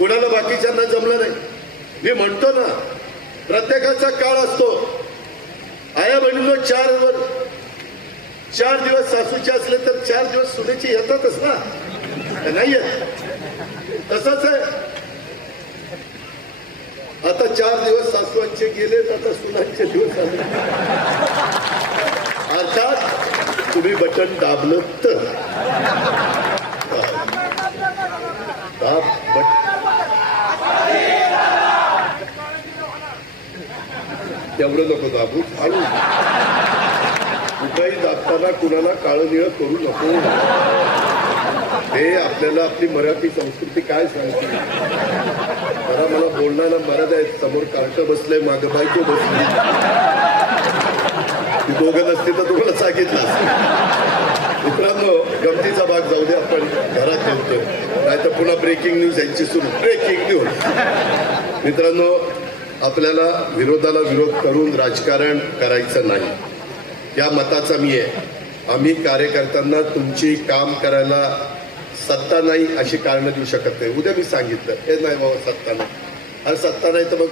कुणाला बाकीच्यांना जमलं नाही. मी म्हणतो ना प्रत्येकाचा काळ असतो. आया बहिणीनो चार वर चार दिवस सासूचे असले तर चार दिवस सुनेचे येतातच ना. नाही येत तसंच आहे. आता चार दिवस सासूचे गेले आता सुनांचे दिवस आले. अर्थात तुम्ही बटन दाबलं तर. दाब बट तेवढं नको दाबू. आणि कुठंही दाबताना कुणाला काळं निळं करू नको. हे आपल्याला आपली मराठी संस्कृती काय सांगते? जरा मला बोलणारा मराठा आहेत. समोर कार्ट बसलंय माग बायको बसली. ती दोघं नसते तर तुम्हाला सांगितलं मित्रांनो गमतीचा भाग जाऊ दे आपण. घरात ठेवतोय नाही तर पुन्हा ब्रेकिंग न्यूज यांची सुरू. ब्रेकिंग न्यूज मित्रांनो आपल्याला विरोधाला विरोध करून राजकारण करायचं नाही. या मताचा मी आहे. आम्ही कार्यकर्त्यांना तुमची काम करायला सत्ता नाही अशी कारणं देऊ शकत नाही. उद्या मी सांगितलं हे नाही बाबा सत्ता नाही. अरे सत्ता नाही तर मग